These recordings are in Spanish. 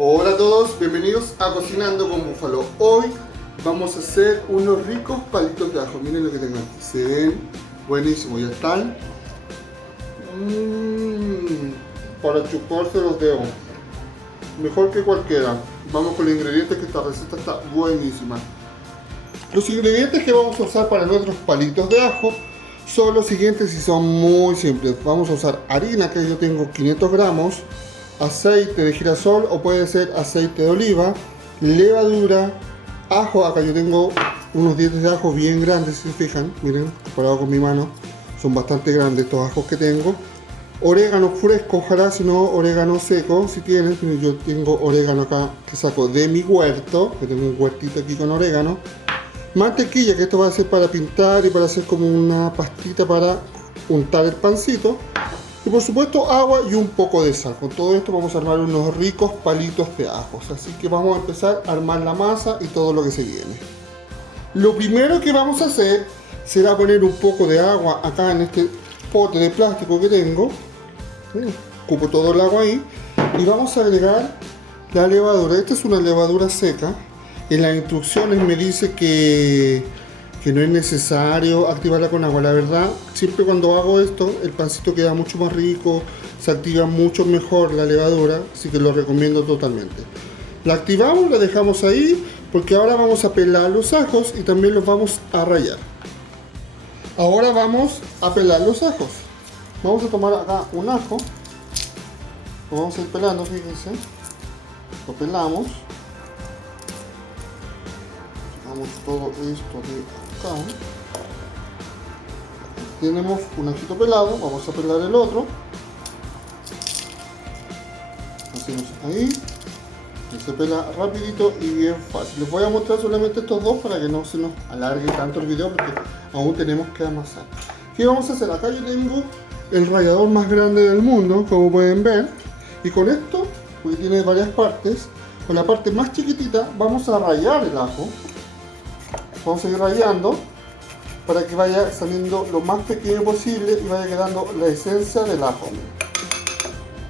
Hola a todos, bienvenidos a Cocinando con Búfalo. Hoy vamos a hacer unos ricos palitos de ajo. Miren lo que tengo aquí, se ven buenísimos, ya están para chuparse los dedos, mejor que cualquiera. Vamos con los ingredientes, que esta receta está buenísima. Los ingredientes que vamos a usar para nuestros palitos de ajo son los siguientes y son muy simples. Vamos a usar harina, que yo tengo 500 gramos, aceite de girasol o puede ser aceite de oliva, levadura, ajo. Acá yo tengo unos dientes de ajo bien grandes, si se fijan, miren, comparado con mi mano, son bastante grandes estos ajos que tengo. Orégano fresco, ojalá, si no orégano seco, si tienes. Yo tengo orégano acá que saco de mi huerto, que tengo un huertito aquí con orégano. Mantequilla, que esto va a ser para pintar y para hacer como una pastita para untar el pancito. Y por supuesto agua y un poco de sal. Con todo esto vamos a armar unos ricos palitos de ajos. Así que vamos a empezar a armar la masa y todo lo que se viene. Lo primero que vamos a hacer será poner un poco de agua acá en este pote de plástico que tengo. Cupo todo el agua ahí. Y vamos a agregar la levadura. Esta es una levadura seca. En las instrucciones me dice que no es necesario activarla con agua. La verdad, siempre cuando hago esto, el pancito queda mucho más rico, se activa mucho mejor la levadura, así que lo recomiendo totalmente. La activamos, la dejamos ahí, porque ahora vamos a pelar los ajos y también los vamos a rallar. Ahora vamos a pelar los ajos. Vamos a tomar acá un ajo, lo vamos a ir pelando, fíjense, lo pelamos. Sacamos todo esto de acá. Tenemos un ajito pelado, vamos a pelar el otro. Hacemos ahí. Y se pela rapidito y bien fácil. Les voy a mostrar solamente estos dos para que no se nos alargue tanto el video, porque aún tenemos que amasar. ¿Qué vamos a hacer? Acá yo tengo el rallador más grande del mundo, como pueden ver. Y con esto, porque tiene varias partes, con la parte más chiquitita vamos a rallar el ajo. Vamos a ir rallando para que vaya saliendo lo más pequeño posible y vaya quedando la esencia del ajo.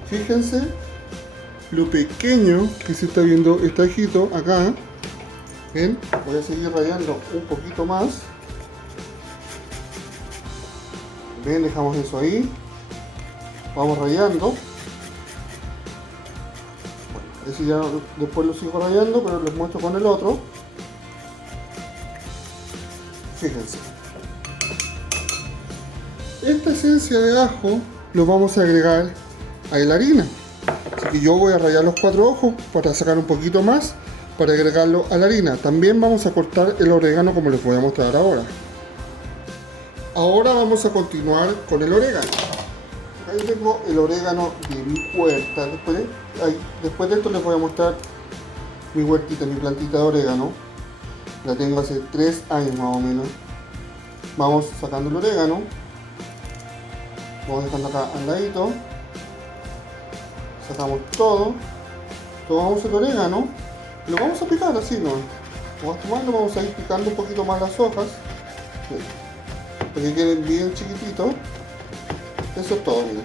Fíjense lo pequeño que se está viendo este ajito acá. ¿Ven? Voy a seguir rallando un poquito más. ¿Ven? Dejamos eso ahí. Vamos rallando. Bueno, ese ya después lo sigo rallando, pero les muestro con el otro. Fíjense, esta esencia de ajo lo vamos a agregar a la harina, así que yo voy a rallar los 4 ojos para sacar un poquito más para agregarlo a la harina. También vamos a cortar el orégano, como les voy a mostrar ahora. Ahora vamos a continuar con el orégano. Ahí tengo el orégano de mi huerta. Después de esto les voy a mostrar mi huertita, mi plantita de orégano. La tengo hace 3 años más o menos. Vamos sacando el orégano. Vamos dejando acá al ladito. Sacamos todo. Tomamos el orégano. Lo vamos a picar así, ¿no? Vamos tomando, vamos a ir picando un poquito más las hojas. Para que queden bien chiquititos. Eso es todo, miren.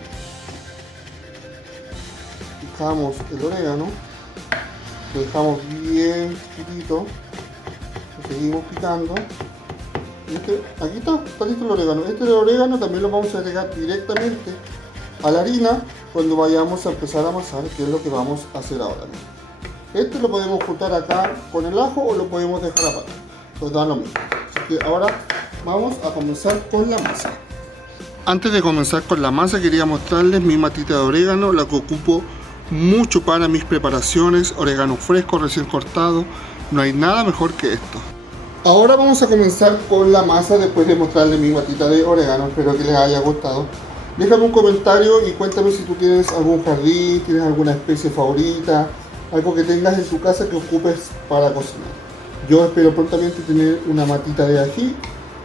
Picamos el orégano. Lo dejamos bien chiquitito. Seguimos picando. Aquí está listo el orégano. Este orégano también lo vamos a agregar directamente a la harina cuando vayamos a empezar a amasar, que es lo que vamos a hacer ahora. Este lo podemos juntar acá con el ajo o lo podemos dejar aparte. Pues da lo mismo. Así que ahora vamos a comenzar con la masa. Antes de comenzar con la masa, quería mostrarles mi matita de orégano, la que ocupo mucho para mis preparaciones. Orégano fresco, recién cortado. No hay nada mejor que esto. Ahora vamos a comenzar con la masa después de mostrarles mi matita de orégano. Espero que les haya gustado. Déjame un comentario y cuéntame si tú tienes algún jardín, tienes alguna especie favorita, algo que tengas en tu casa que ocupes para cocinar. Yo espero prontamente tener una matita de ají,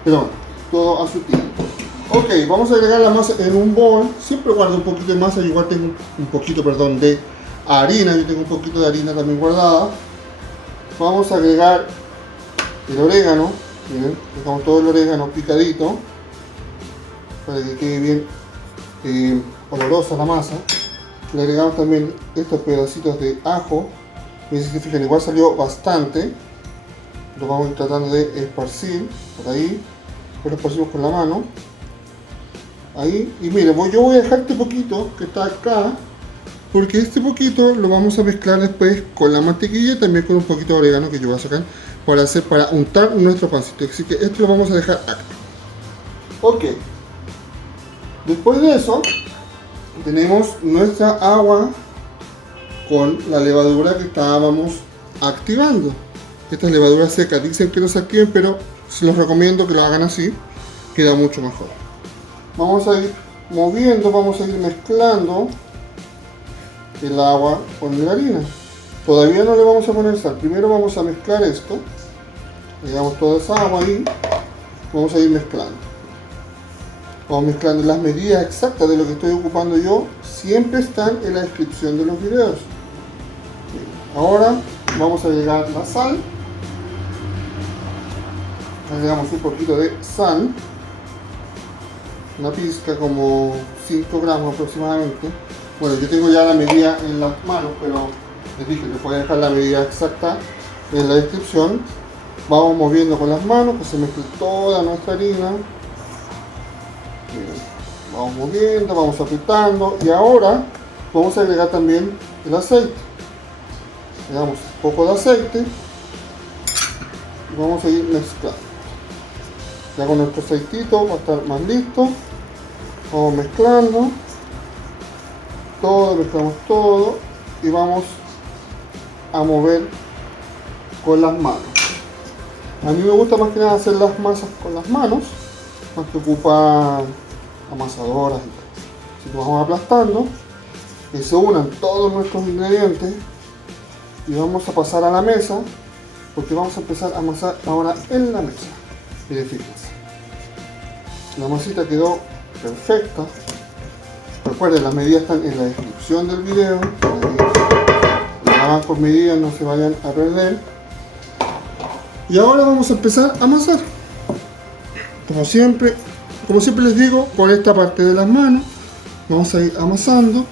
pero bueno, todo a su tiempo. Ok, vamos a agregar la masa en un bol. Siempre guardo un poquito de masa. Yo igual tengo un poquito, de harina. Yo tengo un poquito de harina también guardada. Vamos a agregar el orégano. Miren, dejamos todo el orégano picadito para que quede bien olorosa la masa. Le agregamos también estos pedacitos de ajo Y si se fijan, igual salió bastante. Lo vamos a ir tratando de esparcir por ahí. Lo esparcimos con la mano. Ahí. Y miren, yo voy a dejar este poquito que está acá. Porque este poquito lo vamos a mezclar después con la mantequilla y también con un poquito de orégano que yo voy a sacar para untar nuestro pancito. Así que esto lo vamos a dejar acá. Ok. Después de eso, tenemos nuestra agua con la levadura que estábamos activando. Estas levaduras secas dicen que no se activen, pero se los recomiendo que lo hagan así, queda mucho mejor. Vamos a ir moviendo, vamos a ir mezclando el agua con la harina. Todavía no le vamos a poner sal, primero vamos a mezclar esto, le damos toda esa agua ahí, vamos a ir mezclando. Vamos mezclando. Las medidas exactas de lo que estoy ocupando yo siempre están en la descripción de los videos. Ahora vamos a agregar la sal. Agregamos un poquito de sal, una pizca, como 5 gramos aproximadamente. Bueno, yo tengo ya la medida en las manos, pero les dije que voy a dejar la medida exacta en la descripción. Vamos moviendo con las manos que se mezcle toda nuestra harina. Vamos moviendo, vamos apretando y ahora vamos a agregar también el aceite. Le damos un poco de aceite y vamos a ir mezclando. Ya con nuestro aceitito va a estar más listo. Vamos mezclando todo, mezclamos todo y vamos a mover con las manos. A mí me gusta más que nada hacer las masas con las manos, más que ocupar amasadoras y tal. Así que vamos aplastando, que se unan todos nuestros ingredientes y vamos a pasar a la mesa, porque vamos a empezar a amasar ahora en la mesa. Miren, fíjense, la masita quedó perfecta. Recuerden, las medidas están en la descripción del video, la hagan con medidas, no se vayan a perder. Y ahora vamos a empezar a amasar. Como siempre les digo, por esta parte de las manos vamos a ir amasando,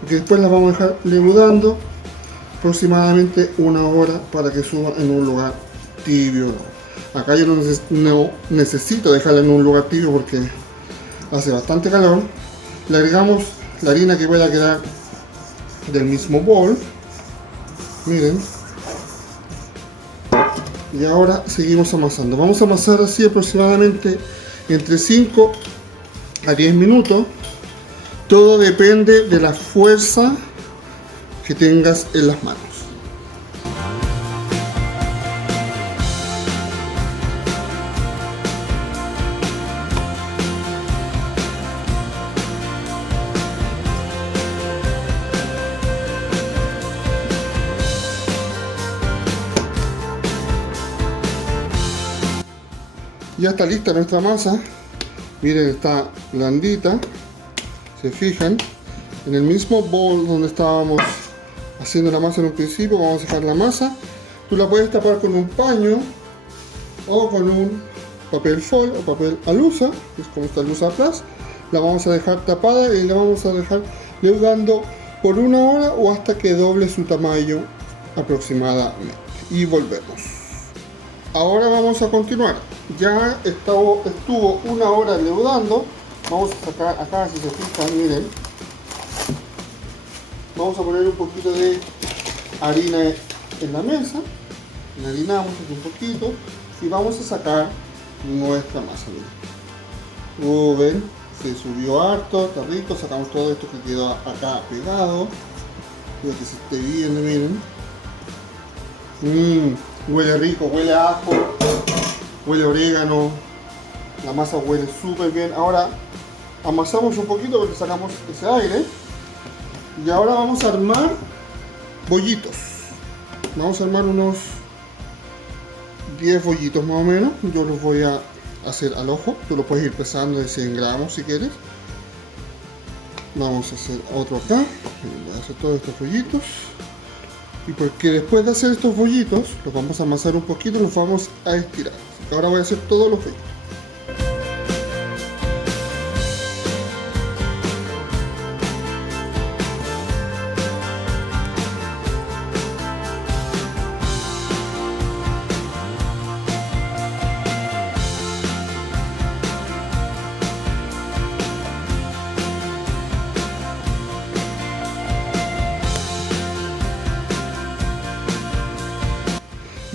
porque después las vamos a dejar leudando aproximadamente 1 hora para que suba en un lugar tibio. Acá yo no necesito dejarla en un lugar tibio porque hace bastante calor. Le agregamos la harina que vaya a quedar del mismo bol. Miren. Y ahora seguimos amasando. Vamos a amasar así aproximadamente entre 5 a 10 minutos. Todo depende de la fuerza que tengas en las manos. Ya está lista nuestra masa. Miren, está blandita. Se fijan, en el mismo bol donde estábamos haciendo la masa en un principio, vamos a dejar la masa. Tú la puedes tapar con un paño o con un papel foil o papel alusa, que es como esta alusa plus. La vamos a dejar tapada y la vamos a dejar leudando por 1 hora o hasta que doble su tamaño aproximadamente. Y volvemos. Ahora vamos a continuar. Ya estuvo 1 hora leudando. Vamos a sacar acá, si se fijan, miren. Vamos a poner un poquito de harina en la mesa. La harinamos un poquito y vamos a sacar nuestra masa. Ven, se subió harto, está rico. Sacamos todo esto que quedó acá pegado. Quiero que se esté viendo, miren. Huele rico, huele a ajo, huele a orégano. La masa huele súper bien. Ahora amasamos un poquito porque sacamos ese aire. Y ahora vamos a armar bollitos. Vamos a armar unos 10 bollitos más o menos. Yo los voy a hacer al ojo. Tú lo puedes ir pesando de 100 gramos si quieres. Vamos a hacer otro acá. Voy a hacer todos estos bollitos. Y porque después de hacer estos bollitos, los vamos a amasar un poquito y los vamos a estirar. Ahora voy a hacer todos los bollitos.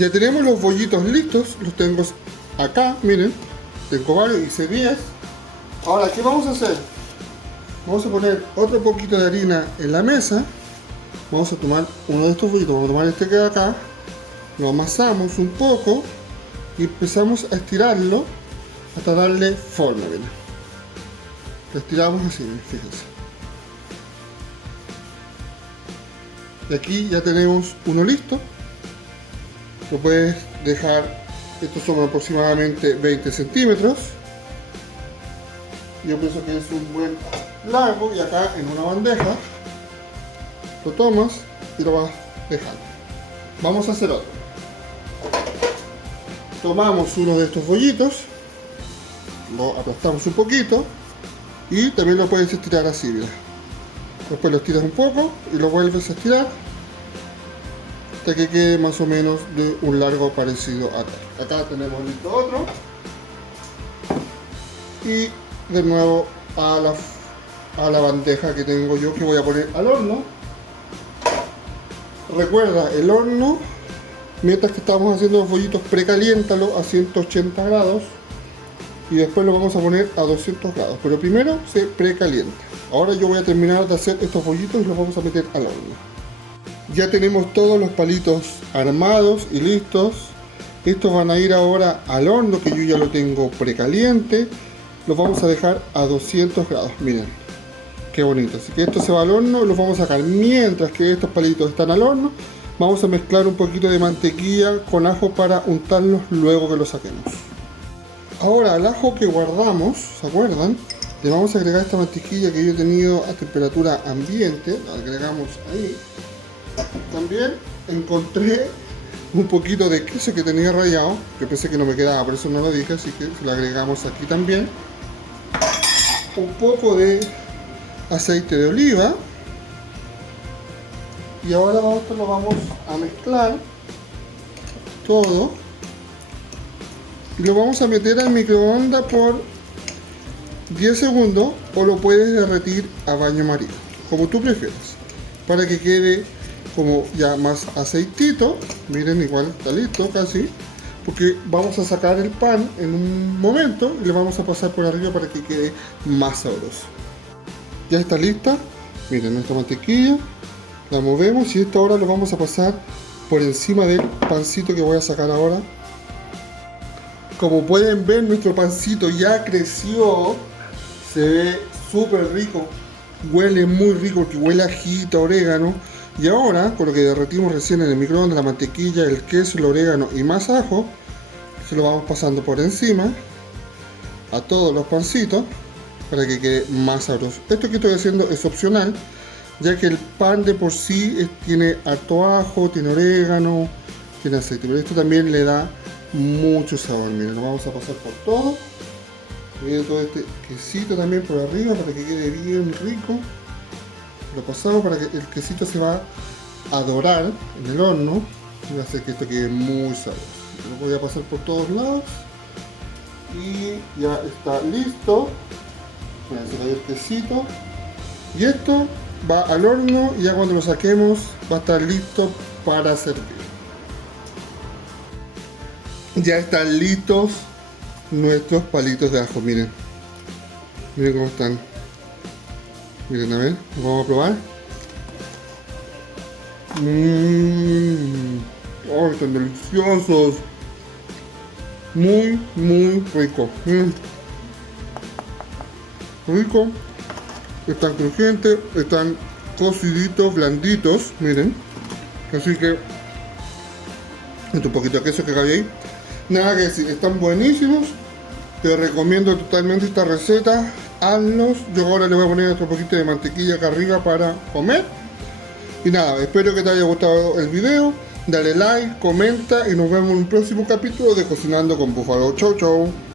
Ya tenemos los bollitos listos, los tengo acá, miren, tengo varios, hice 10. Ahora, ¿qué vamos a hacer? Vamos a poner otro poquito de harina en la mesa. Vamos a tomar uno de estos bollitos, vamos a tomar este que hay acá, lo amasamos un poco y empezamos a estirarlo hasta darle forma, miren. Lo estiramos así, miren, fíjense. Y aquí ya tenemos uno listo. Lo puedes dejar, estos son aproximadamente 20 centímetros. Yo pienso que es un buen largo, y acá en una bandeja lo tomas y lo vas dejando. Vamos a hacer otro. Tomamos uno de estos bollitos, lo aplastamos un poquito y también lo puedes estirar así, mira. Después lo estiras un poco y lo vuelves a estirar hasta que quede más o menos de un largo parecido a acá. Acá tenemos listo otro. Y de nuevo a la bandeja que tengo yo, que voy a poner al horno. Recuerda, el horno, mientras que estamos haciendo los bollitos, precaliéntalo a 180 grados y después lo vamos a poner a 200 grados. Pero primero se precalienta. Ahora yo voy a terminar de hacer estos bollitos y los vamos a meter al horno. Ya tenemos todos los palitos armados y listos. Estos van a ir ahora al horno, que yo ya lo tengo precaliente. Los vamos a dejar a 200 grados, miren, qué bonito. Así que esto se va al horno, los vamos a sacar. Mientras que estos palitos están al horno, vamos a mezclar un poquito de mantequilla con ajo para untarlos luego que los saquemos. Ahora al ajo que guardamos, ¿se acuerdan? Le vamos a agregar esta mantequilla que yo he tenido a temperatura ambiente, la agregamos ahí. También encontré un poquito de queso que tenía rallado, yo pensé que no me quedaba, por eso no lo dije, así que lo agregamos aquí también. Un poco de aceite de oliva. Y ahora esto lo vamos a mezclar todo y lo vamos a meter al microondas por 10 segundos, o lo puedes derretir a baño María, como tú prefieras, para que quede como ya más aceitito. Miren, igual está listo casi, porque vamos a sacar el pan en un momento y le vamos a pasar por arriba para que quede más sabroso. Ya está lista, miren nuestra mantequilla, la movemos y esto ahora lo vamos a pasar por encima del pancito que voy a sacar ahora. Como pueden ver, nuestro pancito ya creció, se ve súper rico, huele muy rico porque huele a ajito, orégano. Y ahora, con lo que derretimos recién en el microondas, la mantequilla, el queso, el orégano y más ajo, se lo vamos pasando por encima a todos los pancitos para que quede más sabroso. Esto que estoy haciendo es opcional, ya que el pan de por sí tiene harto ajo, tiene orégano, tiene aceite, pero esto también le da mucho sabor. Miren, lo vamos a pasar por todo. Miren todo este quesito también por arriba para que quede bien rico. Lo pasamos para que el quesito se va a dorar en el horno y va a hacer que esto quede muy sabroso. Lo voy a pasar por todos lados y ya está listo. Miren, se cayó el quesito y esto va al horno y ya cuando lo saquemos va a estar listo para servir. Ya están listos nuestros palitos de ajo, miren. Miren cómo están. Miren, a ver, vamos a probar. ¡Oh, están deliciosos! Muy, muy rico. Rico. Están crujientes, están cociditos, blanditos, miren. Así que, un poquito de queso que cabe ahí. Nada que decir, están buenísimos. Te recomiendo totalmente esta receta. Hazlos. Yo ahora le voy a poner otro poquito de mantequilla acá arriba para comer. Y nada, espero que te haya gustado el video. Dale like, comenta y nos vemos en un próximo capítulo de Cocinando con Búfalo. Chau, chau.